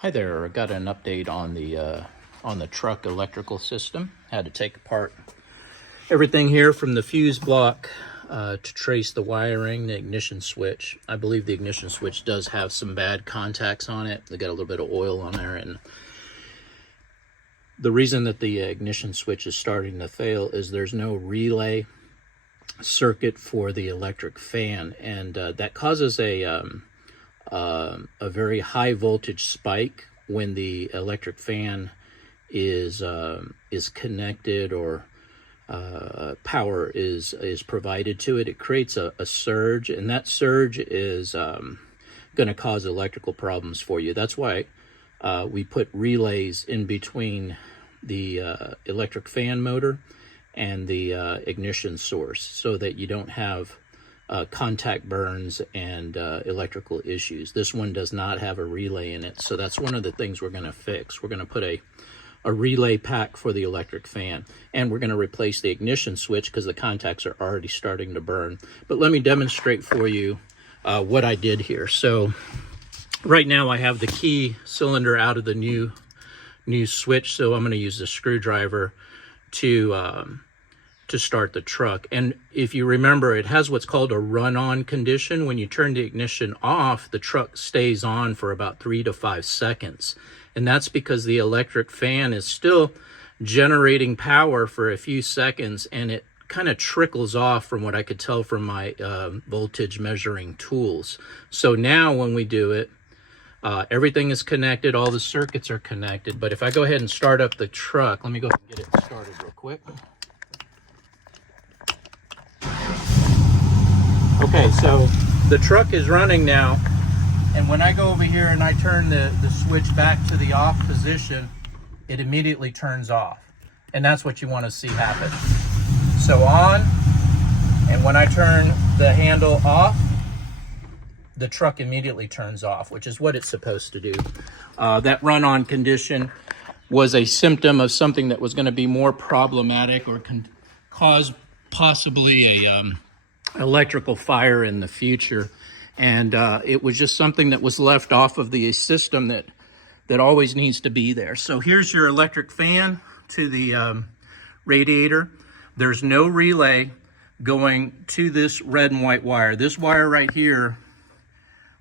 Hi there. I got an update on the truck electrical system. Had to take apart everything here from the fuse block to trace the wiring, the ignition switch. I believe the ignition switch does have some bad contacts on it. They got a little bit of oil on there, and the reason that the ignition switch is starting to fail is there's no relay circuit for the electric fan, and that causes a very high voltage spike when the electric fan is connected, or power is provided to it. It creates a surge, and that surge is going to cause electrical problems for you. That's why we put relays in between the electric fan motor and the ignition source, so that you don't have contact burns and electrical issues. This one does not have a relay in it, so that's one of the things we're going to fix. We're going to put a relay pack for the electric fan, and we're going to replace the ignition switch because the contacts are already starting to burn. But let me demonstrate for you what I did here. So right now I have the key cylinder out of the new switch, so I'm going to use the screwdriver to start the truck. And if you remember, it has what's called a run-on condition. When you turn the ignition off, the truck stays on for about 3 to 5 seconds. And that's because the electric fan is still generating power for a few seconds, and it kind of trickles off from what I could tell from my voltage measuring tools. So now when we do it, everything is connected, all the circuits are connected. But if I go ahead and start up the truck, let me go ahead and get it started real quick. Okay, so the truck is running now, and when I go over here and I turn the switch back to the off position, it immediately turns off. And that's what you want to see happen. So on, and when I turn the handle off, the truck immediately turns off, which is what it's supposed to do. That run-on condition was a symptom of something that was going to be more problematic, or can cause possibly a electrical fire in the future. And it was just something that was left off of the system that always needs to be there. So here's your electric fan to the radiator. There's no relay going to this red and white wire. This wire right here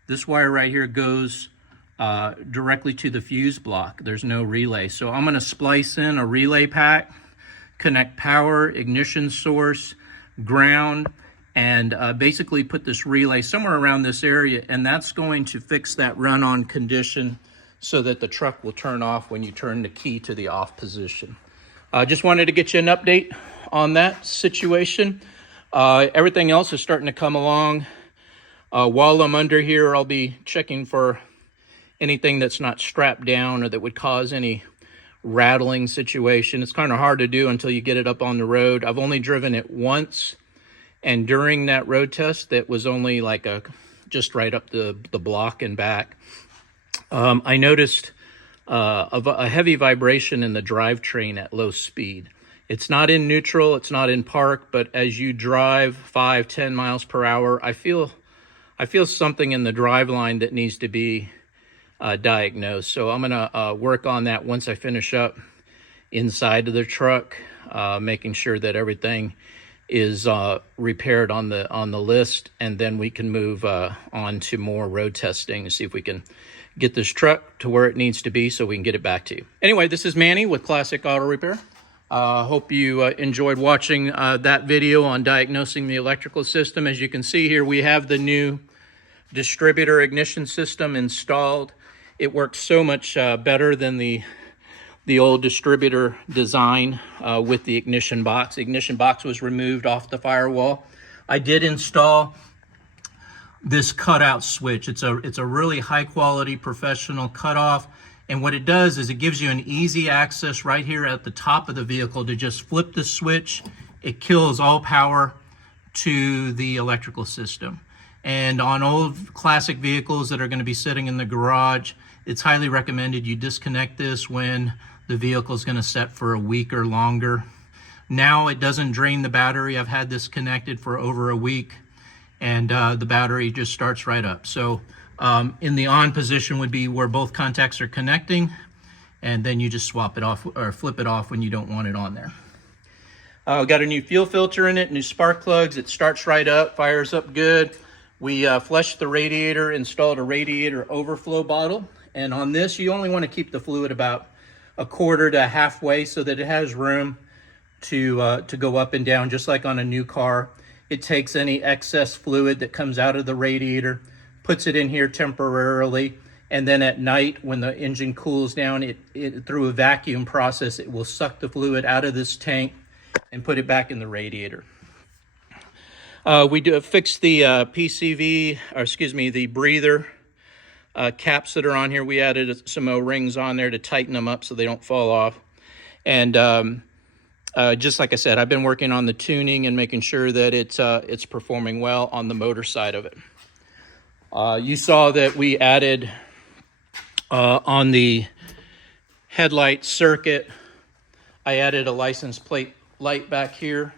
goes directly to the fuse block. There's no relay. So I'm going to splice in a relay pack, connect power, ignition source, ground, and basically put this relay somewhere around this area, and that's going to fix that run-on condition so that the truck will turn off when you turn the key to the off position. Just wanted to get you an update on that situation. Everything else is starting to come along. While I'm under here, I'll be checking for anything that's not strapped down or that would cause any rattling situation. It's kind of hard to do until you get it up on the road. I've only driven it once, and during that road test, that was only like just right up the block and back. I noticed a heavy vibration in the drivetrain at low speed. It's not in neutral, it's not in park, but as you drive 5-10 miles per hour, I feel something in the driveline that needs to be diagnosed. So I'm gonna work on that once I finish up inside of the truck, making sure that everything is repaired on the list, and then we can move on to more road testing and see if we can get this truck to where it needs to be so we can get it back to you. Anyway, this is Manny with Classic Auto Repair. Hope you enjoyed watching that video on diagnosing the electrical system. As you can see here, we have the new distributor ignition system installed. It works so much better than the old distributor design with the ignition box. The ignition box was removed off the firewall. I did install this cutout switch. It's a really high quality professional cutoff, and what it does is it gives you an easy access right here at the top of the vehicle to just flip the switch. It kills all power to the electrical system. And on old classic vehicles that are going to be sitting in the garage, it's highly recommended you disconnect this when the vehicle is going to set for a week or longer. Now it doesn't drain the battery. I've had this connected for over a week, and the battery just starts right up. So In the on position would be where both contacts are connecting, and then you just swap it off or flip it off when you don't want it on there. Got a new fuel filter in it, new spark plugs. It starts right up, fires up good. We flushed the radiator, installed a radiator overflow bottle. And on this, you only want to keep the fluid about a quarter to halfway so that it has room to go up and down, just like on a new car. It takes any excess fluid that comes out of the radiator, puts it in here temporarily, and then at night when the engine cools down, it through a vacuum process, it will suck the fluid out of this tank and put it back in the radiator. We fixed the PCV, or excuse me, the breather caps that are on here. We added some O-rings on there to tighten them up so they don't fall off. And just like I said, I've been working on the tuning and making sure that it's performing well on the motor side of it. You saw that we added on the headlight circuit, I added a license plate light back here.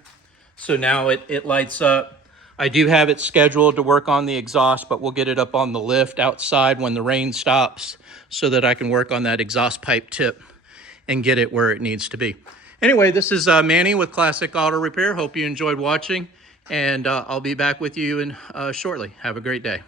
So now it lights up. I do have it scheduled to work on the exhaust, but we'll get it up on the lift outside when the rain stops so that I can work on that exhaust pipe tip and get it where it needs to be. Anyway, this is Manny with Classic Auto Repair. Hope you enjoyed watching, and I'll be back with you shortly. Have a great day.